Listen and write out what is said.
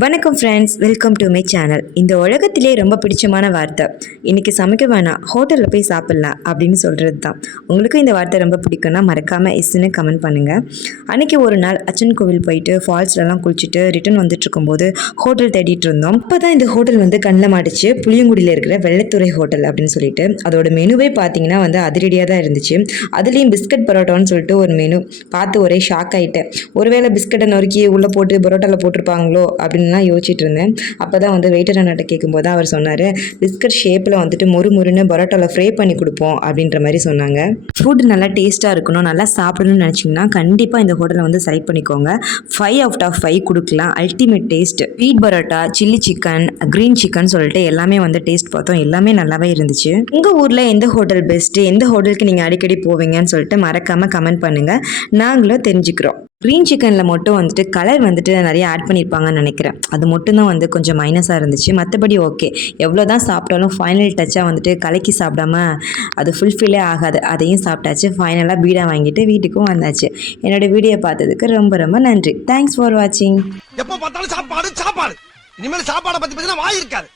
வணக்கம் friends, welcome to my channel. இந்த உலகத்திலே ரொம்ப பிடிச்சமான வார்த்தை இன்றைக்கி சமைக்க வேணாம், ஹோட்டலில் போய் சாப்பிட்லாம் அப்படின்னு சொல்கிறது தான். உங்களுக்கும் இந்த வார்த்தை ரொம்ப பிடிக்கும்னா மறக்காமல் இஸ்ன்னு கமெண்ட் பண்ணுங்கள். அன்றைக்கி ஒரு நாள் அச்சன் கோவில் போயிட்டு ஃபால்ஸ்லலாம் குளிச்சுட்டு ரிட்டன் வந்துட்டு இருக்கும்போது ஹோட்டல் தேடிட்டு இருந்தோம். அப்போ தான் இந்த ஹோட்டல் கண்ணில் மாட்டிச்சு. புளியங்குடியில் இருக்கிற வெள்ளத்துறை ஹோட்டல் அப்படின்னு சொல்லிட்டு அதோட மெனுவே பார்த்தீங்கன்னா அதிரடியாக தான் இருந்துச்சு. அதுலேயும் பிஸ்கட் பரோட்டான்னு சொல்லிட்டு ஒரு மெனு பார்த்து ஒரே ஷாக் ஆகிட்டேன். ஒருவேளை பிஸ்கட்டை நொறுக்கி உள்ளே போட்டு பரோட்டாவில் போட்டிருப்பாங்களோ அப்படின்னு யோசிச்சுட்டு இருந்தேன். அப்போ தான் வெயிட்டர் அண்ணாட்ட கேட்கும்போது அவர் சொன்னார், பிஸ்கட் ஷேப்பில் மொறுன்னு பரோட்டாவில் ஃப்ரை பண்ணி கொடுப்போம் அப்படின்ற மாதிரி சொன்னாங்க. ஃபுட் நல்லா டேஸ்ட்டாக இருக்கணும், நல்லா சாப்பிடணும்னு நினச்சிங்கன்னா கண்டிப்பாக இந்த ஹோட்டலை செலக்ட் பண்ணிக்கோங்க. 5 out of 5 கொடுக்கலாம். Ultimate taste. Sweet parotta, chilli chicken, green chicken சொல்லிட்டு எல்லாமே டேஸ்ட் பார்த்தோம். எல்லாமே நல்லாவே இருந்துச்சு. உங்கள் ஊரில் எந்த ஹோட்டல் பெஸ்ட்டு, எந்த ஹோட்டலுக்கு நீங்கள் அடிக்கடி போவீங்கன்னு சொல்லிட்டு மறக்காமல் கமெண்ட் பண்ணுங்கள். நாங்களும் தெரிஞ்சுக்கிறோம். க்ரீன் சிக்கனில் மட்டும் கலர் நிறைய ஆட் பண்ணியிருப்பாங்கன்னு நினைக்கிறேன். அது மட்டும்தான் கொஞ்சம் மைனஸாக இருந்துச்சு. மற்றபடி ஓகே. எவ்வளோ தான் சாப்பிட்டாலும் ஃபைனல் டச்சாக கலக்கி சாப்பிடாம அது ஃபுல்ஃபில்லே ஆகாது. அதையும் சாப்பிட்டாச்சு. ஃபைனலாக பீடா வாங்கிட்டு வீட்டுக்கும் வந்தாச்சு. என்னோட வீடியோ பார்த்ததுக்கு ரொம்ப ரொம்ப நன்றி. தேங்க்ஸ் ஃபார் வாட்சிங். எப்போ பார்த்தாலும் சாப்பாடு சாப்பாடு. இனிமேல் சாப்பாடை பற்றி வாய் இருக்காது.